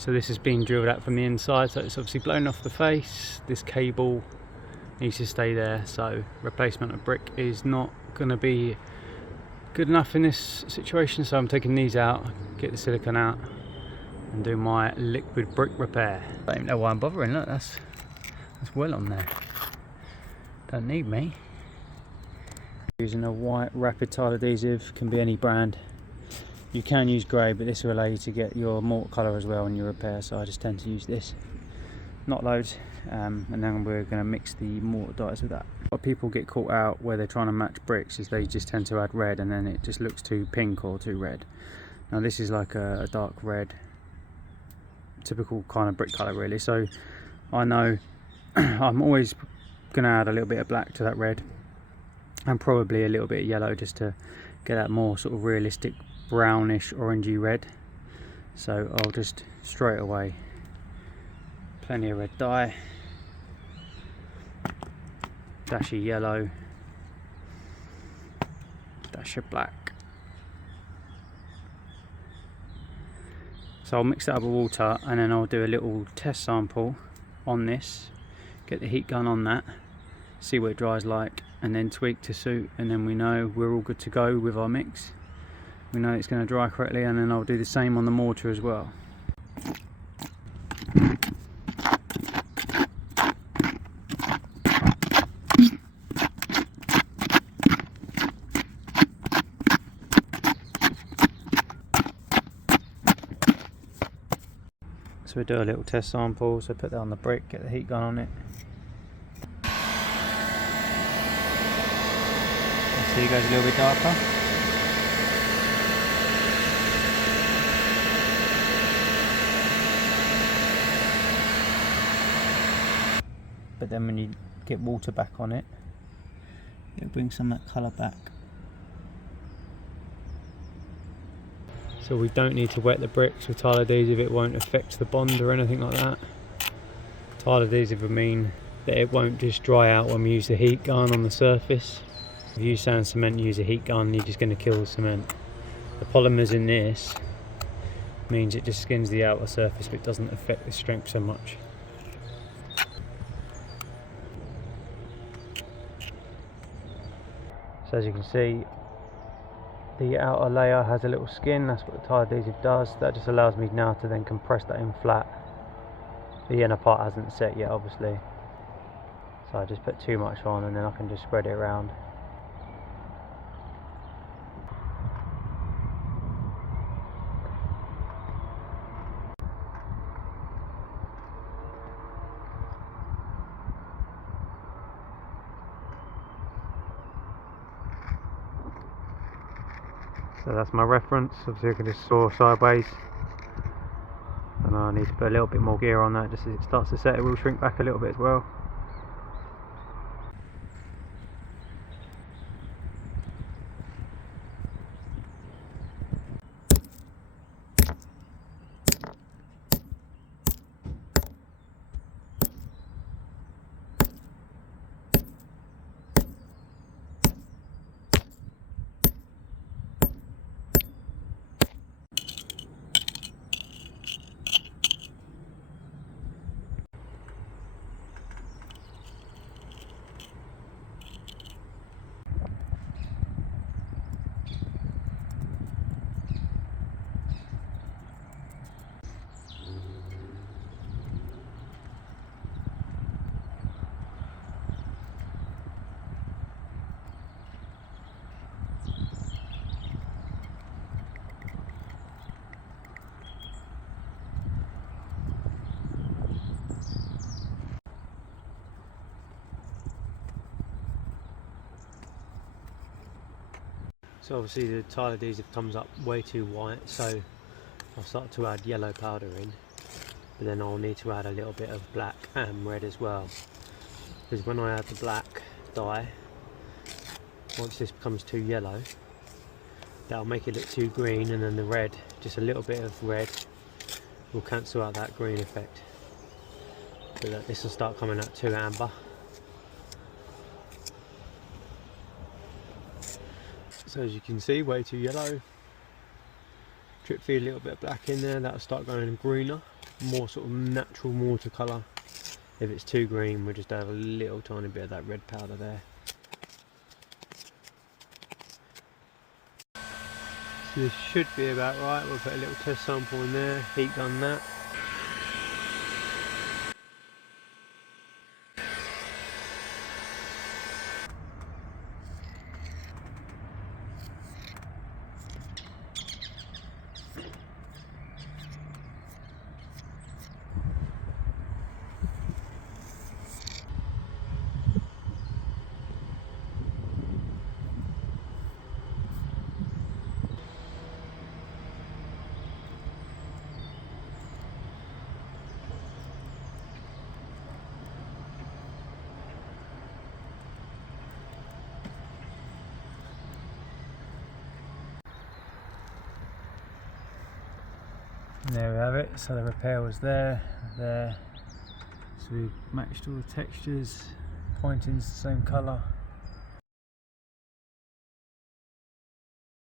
So this has been drilled out from the inside, so it's obviously blown off the face. This cable needs to stay there, so replacement of brick is not going to be good enough in this situation, so I'm taking these out, get the silicone out and do my liquid brick repair. I don't even know why I'm bothering. Look, that's well on there. Don't need me. Using a white rapid tile adhesive, can be any brand. You can use grey, but this will allow you to get your mortar colour as well in your repair, so I just tend to use this. Not loads, and then we're going to mix the mortar dyes with that. What people get caught out where they're trying to match bricks is they just tend to add red and then it just looks too pink or too red. Now this is like a dark red, typical kind of brick colour really, so I know I'm always going to add a little bit of black to that red and probably a little bit of yellow just to get that more sort of realistic brownish orangey red. So I'll just straight away, plenty of red dye, dash of yellow, dash of black. So I'll mix that up with water and then I'll do a little test sample on this, get the heat gun on that, see what it dries like, and then tweak to suit, and then we know we're all good to go with our mix. We know it's going to dry correctly, and then I'll do the same on the mortar as well. So we do a little test sample, so put that on the brick, get the heat gun on it. See, it goes a little bit darker. But then when you get water back on it, it'll bring some of that colour back. So we don't need to wet the bricks with tile adhesive, it won't affect the bond or anything like that. Tile adhesive will mean that it won't just dry out when we use the heat gun on the surface. If you use sand cement and use a heat gun, you're just going to kill the cement. The polymers in this means it just skins the outer surface but it doesn't affect the strength so much. So as you can see, the outer layer has a little skin, that's what the tile adhesive does. That just allows me now to then compress that in flat. The inner part hasn't set yet obviously, so I just put too much on and then I can just spread it around. So that's my reference. Obviously I can just saw sideways, and I need to put a little bit more gear on that just as it starts to set. It will shrink back a little bit as well. So obviously the tile adhesive comes up way too white, so I'll start to add yellow powder in, but then I'll need to add a little bit of black and red as well, because when I add the black dye, once this becomes too yellow, that'll make it look too green, and then the red, just a little bit of red, will cancel out that green effect. So that this will start coming out too amber. So as you can see, way too yellow. Drip feed a little bit of black in there, that'll start going greener. more sort of natural mortar colour. If it's too green, we'll just add a little tiny bit of that red powder there. So this should be about right. We'll put a little test sample in there, heat gun that. And there we have it. So the repair was there. So we matched all the textures, pointing's the same colour.